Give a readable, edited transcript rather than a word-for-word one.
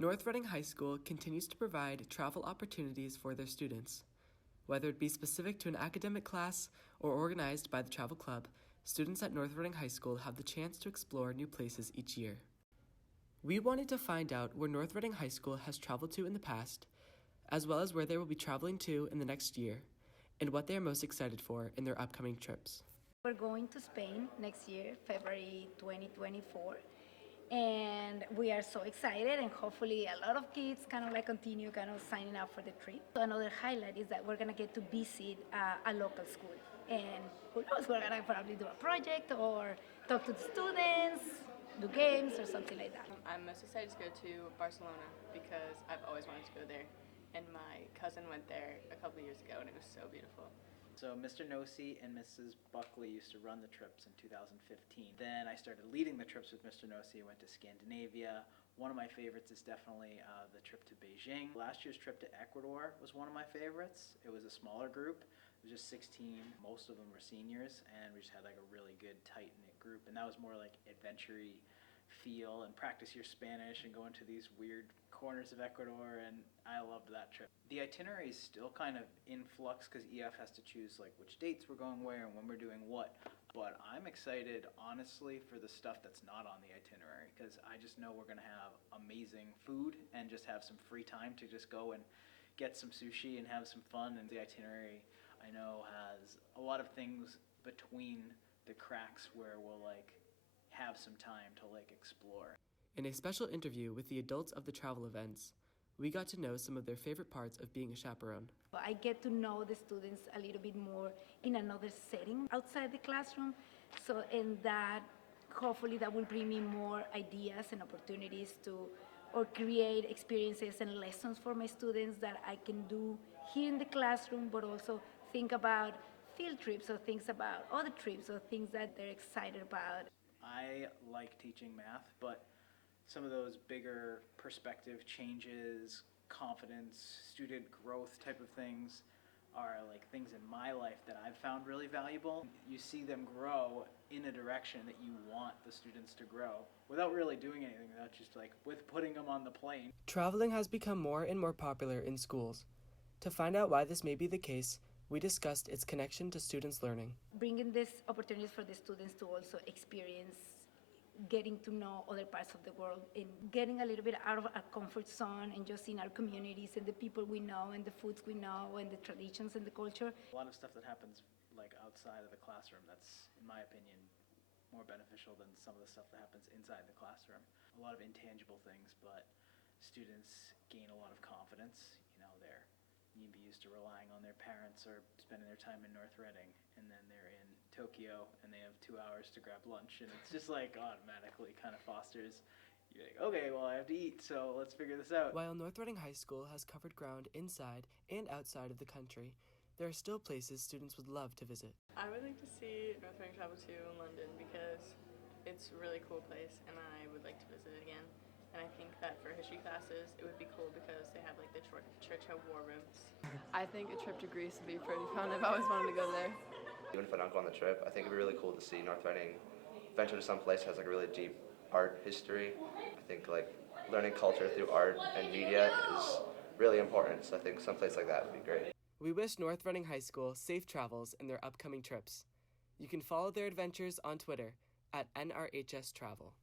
North Reading High School continues to provide travel opportunities for their students. Whether it be specific to an academic class or organized by the Travel Club, students at North Reading High School have the chance to explore new places each year. We wanted to find out where North Reading High School has traveled to in the past, as well as where they will be traveling to in the next year, and what they are most excited for in their upcoming trips. We're going to Spain next year, February 2024, and we are so excited, and hopefully a lot of kids continue signing up for the trip. So another highlight is that we're gonna get to visit a local school, and who knows, we're gonna probably do a project or talk to the students, do games or something like that. I'm most excited to go to Barcelona because I've always wanted to go there, and my cousin went there a couple years ago and it was so beautiful. So Mr. Nosey and Mrs. Buckley used to run the trips in 2015. Then I started leading the trips with Mr. Nosey. Went to Scandinavia. One of my favorites is definitely the trip to Beijing. Last year's trip to Ecuador was one of my favorites. It was a smaller group. It was just 16. Most of them were seniors, and we just had like a really good tight-knit group. And that was more like adventure-y feel and practice your Spanish and go into these weird corners of Ecuador, and I loved that trip. The itinerary is still kind of in flux because EF has to choose like which dates we're going where and when we're doing what, but I'm excited honestly for the stuff that's not on the itinerary because I just know we're going to have amazing food and just have some free time to just go and get some sushi and have some fun. And the itinerary I know has a lot of things between the cracks where we'll like have some time to like explore. In a special interview with the adults of the travel events, we got to know some of their favorite parts of being a chaperone. I get to know the students a little bit more in another setting outside the classroom, so in that, hopefully that will bring me more ideas and opportunities to or create experiences and lessons for my students that I can do here in the classroom, but also think about field trips or things about other trips or things that they're excited about. I like teaching math, but some of those bigger perspective changes, confidence, student growth type of things are like things in my life that I've found really valuable. You see them grow in a direction that you want the students to grow without really doing anything, without just like with putting them on the plane. Traveling has become more and more popular in schools. To find out why this may be the case, we discussed its connection to students' learning. Bringing these opportunities for the students to also experience getting to know other parts of the world and getting a little bit out of our comfort zone and just in our communities and the people we know and the foods we know and the traditions and the culture. A lot of stuff that happens like outside of the classroom that's, in my opinion, more beneficial than some of the stuff that happens inside the classroom. A lot of intangible things, but students gain a lot of confidence. You know, they're need be used to relying on their parents or spending their time in North Reading, and then they're in Tokyo and they have 2 hours to grab lunch, and it's just like automatically kind of fosters, you're like, okay, well I have to eat, so let's figure this out. While North Reading High School has covered ground inside and outside of the country, there are still places students would love to visit. I would like to see North Reading travel to London because it's a really cool place and I would like to visit it again. And I think that for history classes, it would be cool because they have like the Churchill war rooms. I think a trip to Greece would be pretty fun. I've always wanted to go there. Even if I don't go on the trip, I think it'd be really cool to see North Reading venture to some place that has like a really deep art history. I think like learning culture through art and media is really important, so I think some place like that would be great. We wish North Reading High School safe travels in their upcoming trips. You can follow their adventures on Twitter at NRHS Travel.